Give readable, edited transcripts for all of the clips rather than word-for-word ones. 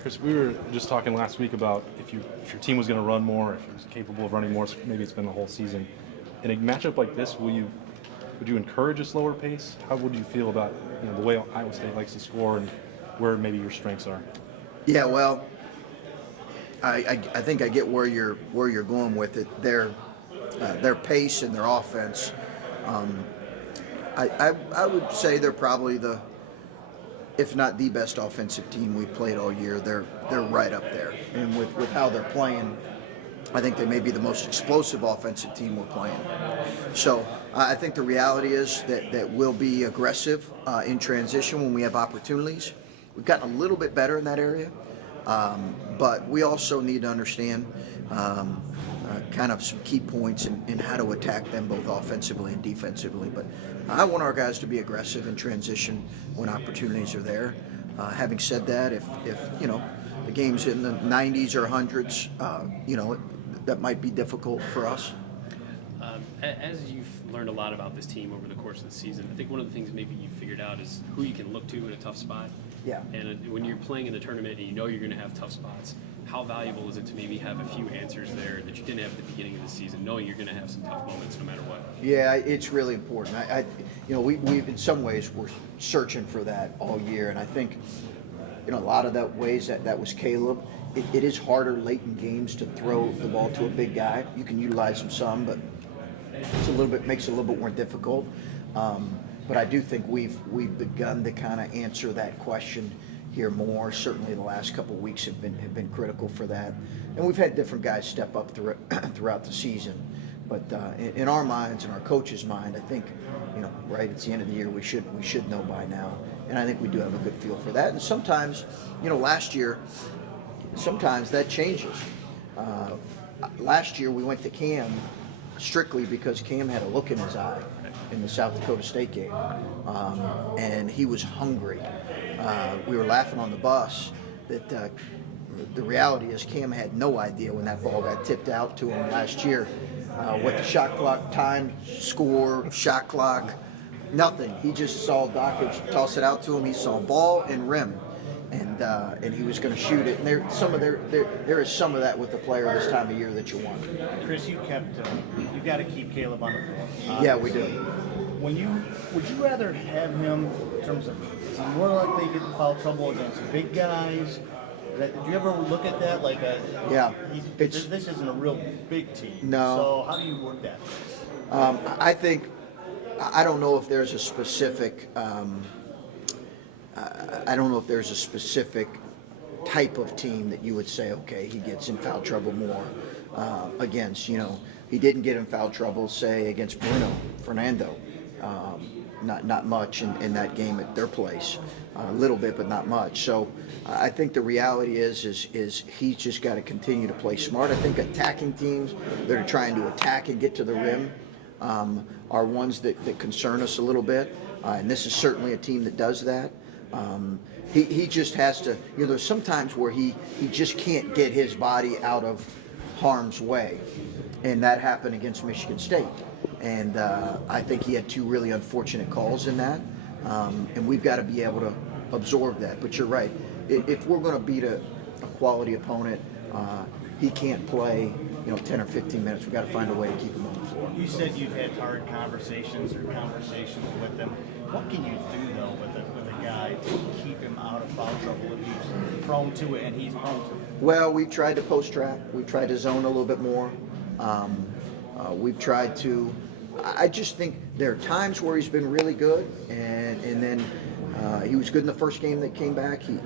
Chris, we were just talking last week about if your team was going to run more, if it was capable of running more. Maybe it's been the whole season. In a matchup like this, would you encourage a slower pace? How would you feel about the way Iowa State likes to score and where maybe your strengths are? Yeah, well, I think I get where you're going with it. Their pace and their offense. I would say they're probably if not the best offensive team we've played all year. They're right up there, and with how they're playing, I think they may be the most explosive offensive team we're playing. So I think the reality is that we'll be aggressive in transition when we have opportunities. We've gotten a little bit better in that area, but we also need to understand kind of some key points in how to attack them both offensively and defensively. But I want our guys to be aggressive in transition when opportunities are there. Having said that, if the game's in the 90s or 100s, that might be difficult for us. As you've learned a lot about this team over the course of the season, I think one of the things maybe you figured out is who you can look to in a tough spot. Yeah. And when you're playing in the tournament and you know you're going to have tough spots, how valuable is it to maybe have a few answers there that you didn't have at the beginning of the season, knowing you're going to have some tough moments no matter what? Yeah, it's really important. We in some ways we're searching for that all year, and I think a lot of that ways that was Caleb. It is harder late in games to throw the ball to a big guy. You can utilize him some, but makes it a little bit more difficult. But I do think we've begun to kind of answer that question here more. Certainly the last couple of weeks have been critical for that, and we've had different guys step up throughout the season. But in our minds, in our coach's mind, I think right at the end of the year we should know by now, and I think we do have a good feel for that. And sometimes, last year, sometimes that changes. Last year we went to Cam strictly because Cam had a look in his eye in the South Dakota State game, and he was hungry. We were laughing on the bus that the reality is Cam had no idea when that ball got tipped out to him last year what the shot clock time, score, shot clock, nothing. He just saw Dockage toss it out to him. He saw ball and rim, and he was going to shoot it. And there is some of that with the player this time of year that you want. Chris, you got to keep Caleb on the floor. Yeah, we do. Would you rather have him in terms of is he more likely to get in foul trouble against big guys? Did you ever look at that Yeah, this isn't a real big team. No. So how do you work that? I don't know if there's a specific. I don't know if there's a specific type of team that you would say, okay, he gets in foul trouble more against. He didn't get in foul trouble, say, against Fernando. Not much in that game at their place. A little bit, but not much. So I think the reality is he's just got to continue to play smart. I think attacking teams that are trying to attack and get to the rim are ones that concern us a little bit. And this is certainly a team that does that. He just has to, there's sometimes where he just can't get his body out of harm's way. And that happened against Michigan State. And I think he had two really unfortunate calls in that. And we've got to be able to absorb that. But you're right. If we're going to beat a quality opponent, he can't play 10 or 15 minutes. We've got to find a way to keep him on the floor. You said you've had hard conversations with him. What can you do, though, with a guy to keep him out of foul trouble if he's prone to it and he's prone to it? Well, we've tried to post trap. We've tried to zone a little bit more. We've tried to. I just think there are times where he's been really good, and then he was good in the first game that came back. He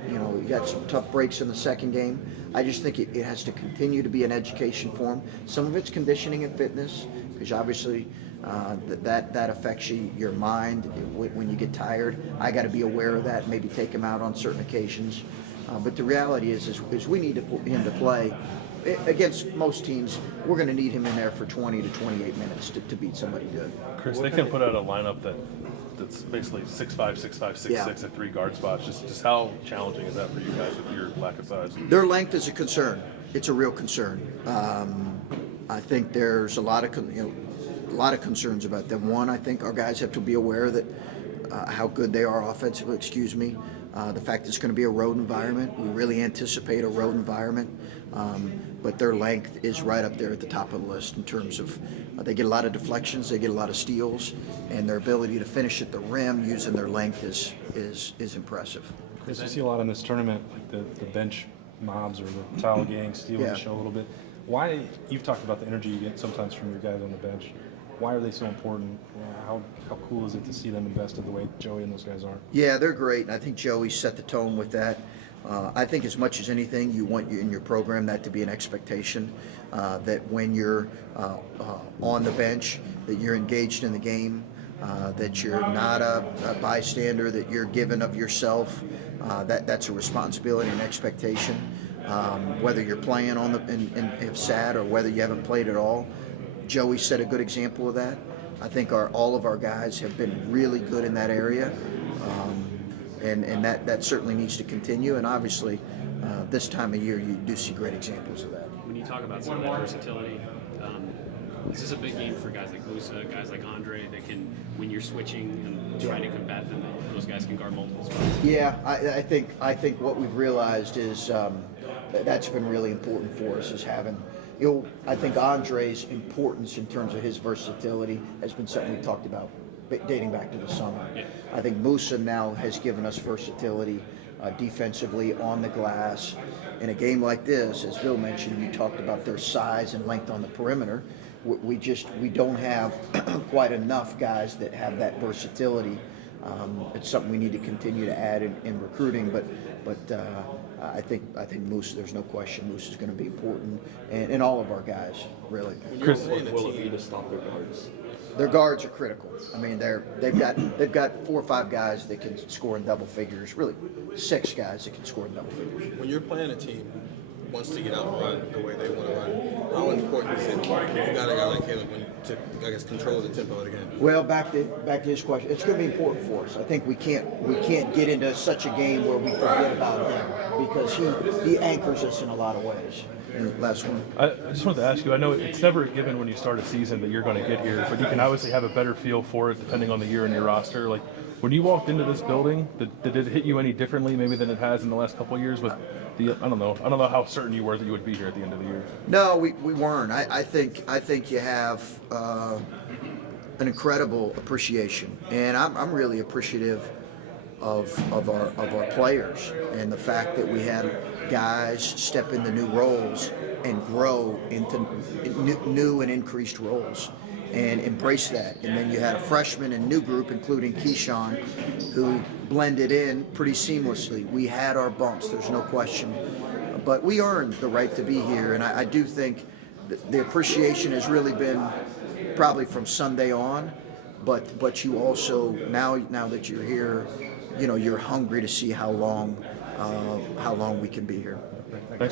got some tough breaks in the second game. I just think it has to continue to be an education for him. Some of it's conditioning and fitness, because obviously that affects your mind when you get tired. I got to be aware of that. Maybe take him out on certain occasions. But the reality is we need him to play. Against most teams, we're going to need him in there for 20 to 28 minutes to beat somebody good. Chris, they can put out a lineup that's basically 6'5", 6'5", 6'6", Yeah. at 3 guard spots. Just how challenging is that for you guys with your lack of size? Their length is a concern. It's a real concern. I think there's a lot of concerns about them. One, I think our guys have to be aware that how good they are offensively. The fact that it's going to be a road environment, we really anticipate a road environment, but their length is right up there at the top of the list in terms of they get a lot of deflections, they get a lot of steals, and their ability to finish at the rim using their length is impressive. Chris, you see a lot in this tournament, like the bench mobs or the towel gang stealing Yeah. the show a little bit. Why, you've talked about the energy you get sometimes from your guys on the bench. Why are they so important? How cool is it to see them invested the way Joey and those guys are? Yeah, they're great, and I think Joey set the tone with that. I think as much as anything, you want in your program that to be an expectation, that when you're on the bench, that you're engaged in the game, that you're not a bystander, that you're giving of yourself. That's a responsibility and expectation. Whether you're playing on and have sat or whether you haven't played at all, Joey set a good example of that. I think all of our guys have been really good in that area, and that certainly needs to continue. And obviously, this time of year, you do see great examples of that. When you talk about some of that versatility, is this a big game for guys like Musa, guys like Andre, that can, when you're switching and trying to combat them, those guys can guard multiple spots? Yeah, I think what we've realized is that's been really important for us is having. I think Andre's importance in terms of his versatility has been something we talked about dating back to the summer. Yeah. I think Musa now has given us versatility defensively on the glass. In a game like this, as Bill mentioned, you talked about their size and length on the perimeter. We don't have quite enough guys that have that versatility. It's something we need to continue to add in recruiting, but I think Moose, there's no question Moose is going to be important, and all of our guys, really. Chris, will it be to stop their guards? Their guards are critical. I mean, they've got 4 or 5 guys that can score in double figures. Really, 6 guys that can score in double figures. When you're playing a team who wants to get out and run the way they want to run, how important is it when you got a guy like Caleb to, I guess, control the tempo of the game? Well, back to his question, it's going to be important for us. I think we can't get into such a game where we forget about him because he anchors us in a lot of ways. And last one. I just wanted to ask you, I know it's never a given when you start a season that you're going to get here, but you can obviously have a better feel for it depending on the year in your roster. Like, when you walked into this building, did it hit you any differently maybe than it has in the last couple of years with the, I don't know how certain you were that you would be here at the end of the year? No, we weren't. I think you have an incredible appreciation, and I'm really appreciative of our players and the fact that we had guys step into new roles and grow into new and increased roles and embrace that. And then you had a freshman and new group, including Keyshawn, who blended in pretty seamlessly. We had our bumps, there's no question, but we earned the right to be here. And I do think the appreciation has really been probably from Sunday on, but you also, now that you're here, you're hungry to see how long we can be here. Thanks.